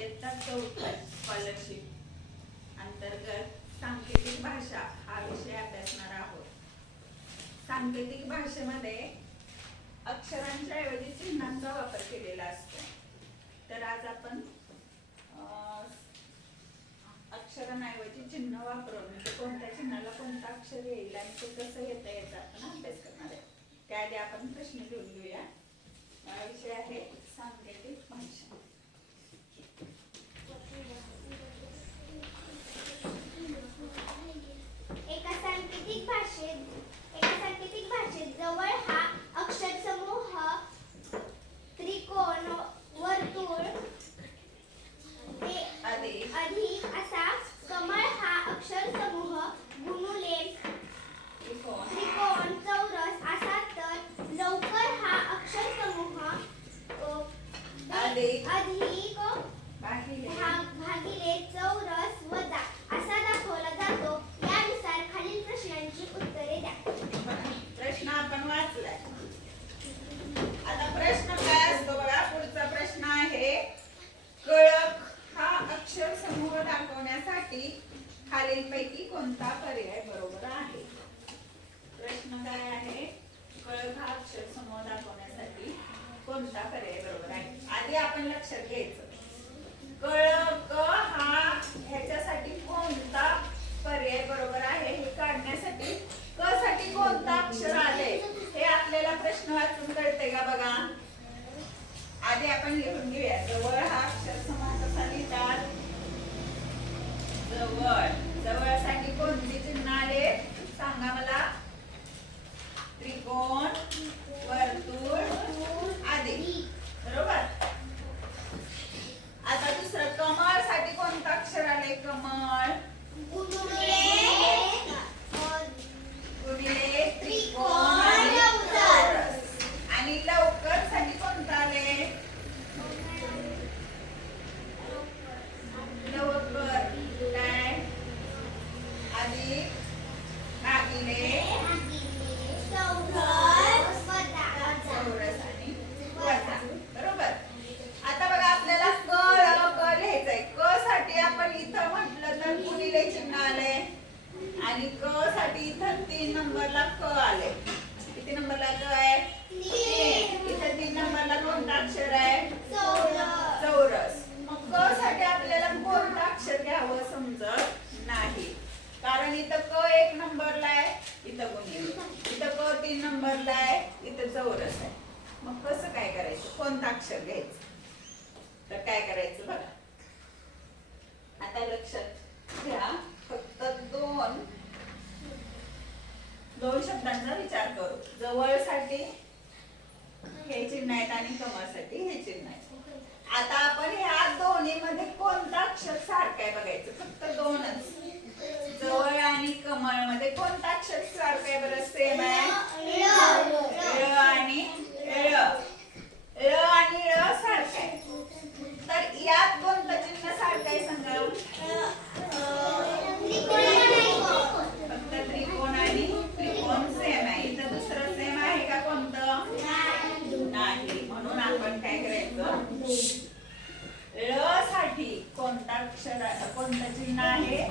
इयत्ता चौथी स्कॉलरशिप अंतर्गत सांकेतिक भाषा हा विषय अभ्यासणार आहोत. सांकेतिक भाषेमध्ये अक्षरांच्या ऐवजी चिन्हांचा वापर केलेला असतो. तर आज आपण अक्षरांऐवजी चिन्ह वापरून म्हणजे कोणत्या चिन्हाला कोणतं अक्षर येईल आणि ते कसं येतं याचा आपण अभ्यास करणार आहे. त्याआधी आपण प्रश्न लिहून घेऊया. हा विषय आहे सांकेतिक भाषा एका सांकेतिक भाषेत एका सांकेतिक भाषेत जवळ हा अक्षर समूह त्रिकोण वर्तुळ ते अधिक अधिक असा कमळ हा अक्षर समूह गुणुले त्रिकोण त्रिकोण चौरस असा तर लवकर हा अक्षर समूह अ, अधिक. अधिक भागिले भाग भागिले चौरस वजा असा दाखवला जातो यानुसार खालील प्रश्नांची उत्तरे द्या प्रश्न आपण वाचलाय आता प्रश्न काय असतो बघा पुढचा प्रश्न आहे कळक हा अक्षर समूह दाखवण्यासाठी खालीलपैकी कोणता पर्याय बरोबर आहे प्रश्न काय आहे कळक हा अक्षर समूह दाखवण्यासाठी कोणता पर्याय बरोबर आहे. आधी आपण लक्षात घ्यायचं. कळक हा ह्याच्यासाठी कोणता पर्याय बरोबर आहे हे काढण्यासाठी क साठी कोणता अक्षर आले? हे आपल्याला प्रश्न वाचून कळते का बघा? आधी आपण लिहून घेऊया. जवळ हा अक्षर समूह कसा लिहितात जवळ. जवळसाठी कोणती चिन्ह आले? सांगा मला त्रिकोण वर्तुळ आदी बरोबर आता दुसरं कमळसाठी कोणतं अक्षर आले कमळ गुणिले त्रिकोण चौरस. आणि लवकरसाठी कोणतं आले लवकर काय अधिक भागिले चौरस आणि वजा बरोबर आता बघा आपल्याला क र क लिहायचंय क साठी आपण इथं म्हटलं तर गुणिले चिन्ह आले आणि क साठी इथं तीन नंबरला क आले. किती नंबरला क आहे? तीन. इथं तीन नंबरला कोणता अक्षर आहे? चौरस. मग क साठी आपल्याला कोणतं अक्षर घ्यावं समजत नाही. कारण इथं क एक नंबरला आहे इथं गुणिले. इथं क तीन नंबरला आहे इथं चौरस आहे. मग कसं काय करायचं? कोणतं अक्षर घ्यायचं? तर काय करायचं बघा. आता लक्षात घ्या. फक्त दोन दोन शब्दांचा विचार करू. जवळसाठी हे चिन्ह आहेत आणि कमळसाठी हे चिन्ह आहेत. आता आपण ह्या दोन्ही मध्ये कोण अक्षर सारखं आहे बघायचं फक्त दोनच जवळ आणि कमळमध्ये कोणतं अक्षर सारखं आहे बरं सेम आहे ळ आणि ळ ळ आणि ळ सारखं आहे तर यात कोणतं चिन्ह सारखं आहे सांगा फक्त त्रिकोण आणि त्रिकोण सेम आहे इथं दुसरं सेम आहे का कोणतं नाही म्हणून आपण काय करायचं ळ साठी कोणता अक्षर आहे- कोणतं चिन्ह आहे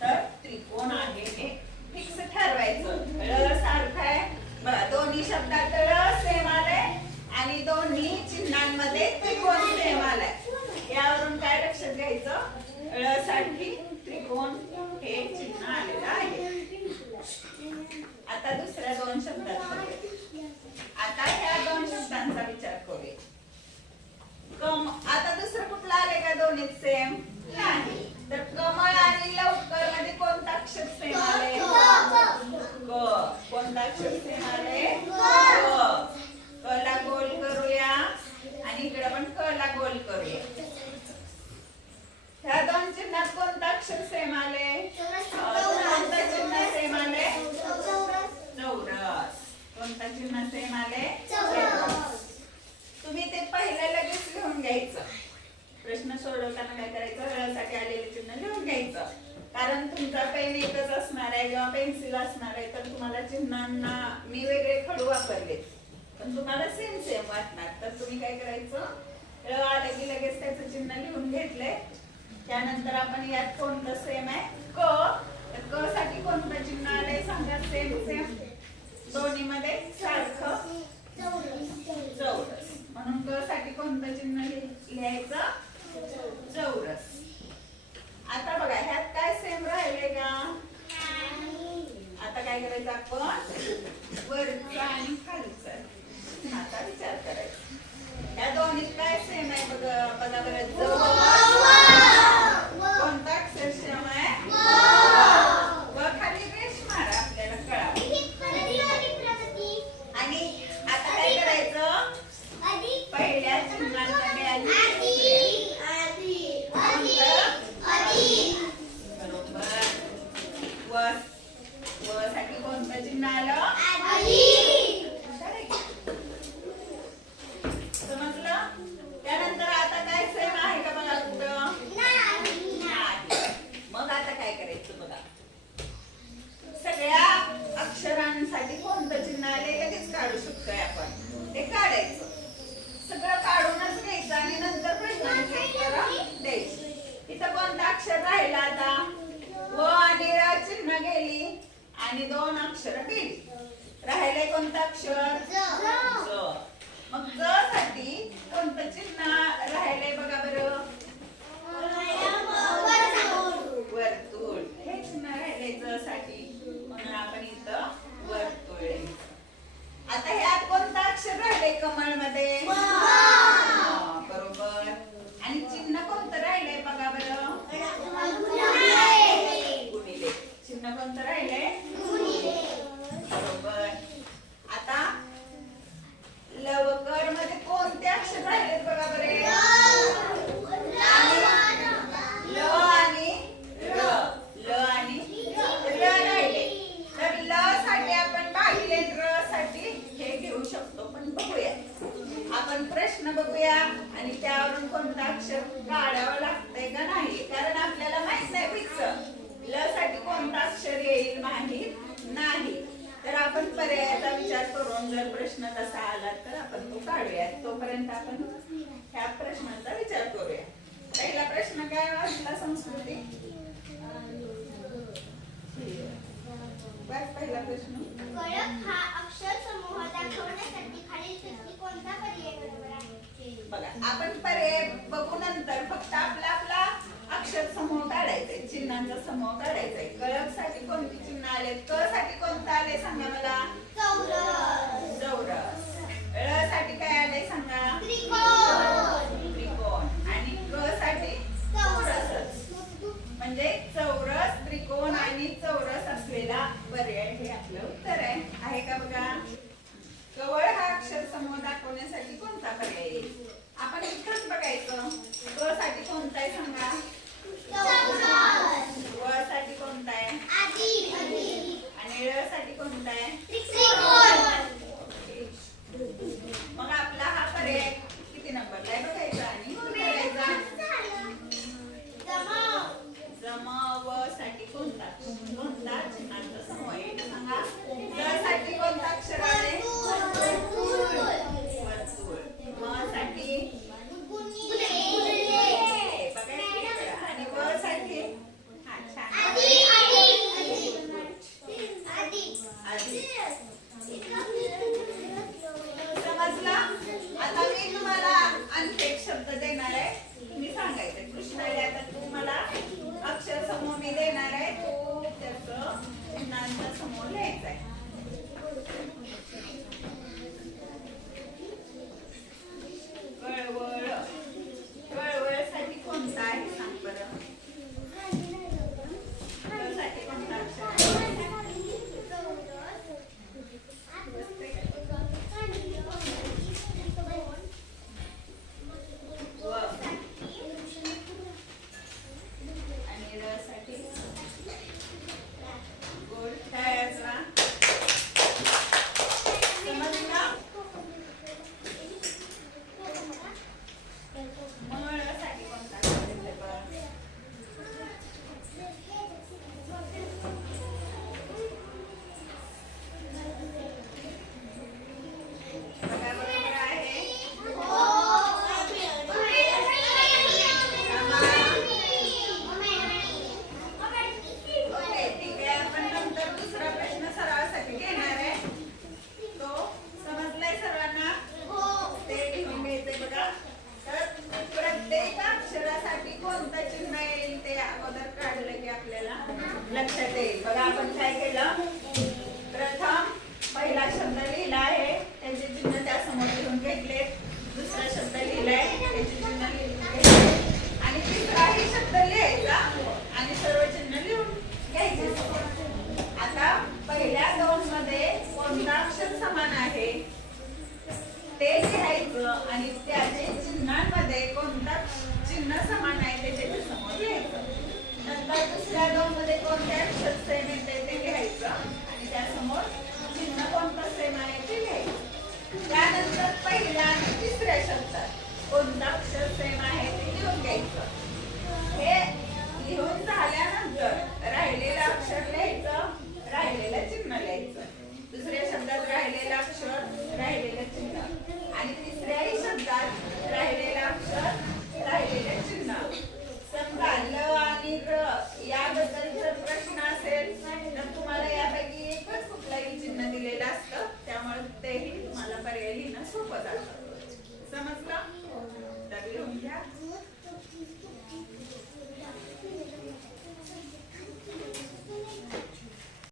तर त्रिकोण आहे हे फिक्स ठरवायचं ळ सारखं आहे बघा दोन्ही शब्दात ळ सेम आले आणि दोन्ही चिन्हांमध्ये त्रिकोण सेम आलाय यावरून काय लक्षात घ्यायचं ळ साठी त्रिकोण हे चिन्ह आलेलं आहे आता दुसऱ्या दोन शब्दात बघूया. आता ह्या दोन शब्दांचा विचार करूया कम आता दुसरं कुठलं आले का दोन्हीत सेम नाही तर कमळ आणि लवकरमध्ये कोणता अक्षर सेम आले क कोणता अक्षर सेम आले क क ला गोल करूया आणि इकडे पण क ला गोल करूया ह्या दोन चिन्हात कोणता अक्षर सेम आले कोणता चिन्ह सेम आले चौरस कोणता चिन्ह सेम आले चौरस. तुम्ही ते पहिलं लगेच लिहून घ्यायचं. प्रश्न सोडवताना काय करायचं? घरासाठी आलेले चिन्ह लिहून घ्यायचं. कारण तुमचा पेन एकच असणार आहे किंवा पेन्सिल असणार आहे तर तुम्हाला चिन्हांना मी वेगळे खडू वापरले. पण तुम्हाला सेम सेम वाटणार. तर तुम्ही काय करायचं? र आलं की लगेच त्याचं चिन्ह लिहून घेतले त्यानंतर आपण यात कोणतं सेम आहे? क. आणि दोन अक्षर ठीक? राहिले कोणतं अक्षर? मग ज साठी कोणतं चिन्ह राहिले बघ. प्रश्न तसा आला तर आपण तो काढूया तोपर्यंत आपण ह्या प्रश्नाचा विचार करूया. पहिला प्रश्न काय वाटला संस्कृती? पहिला प्रश्न. बघा आपण पर्याय बघू नंतर फक्त आपला आपला अक्षर समूह काढायचा चिन्हांचा समूह काढायचा कळकसाठी कोणती चिन्ह आले क साठी कोणता आले सांगा मला. चौरस. चौरस. साठी काय आले सांगा. त्रिकोण.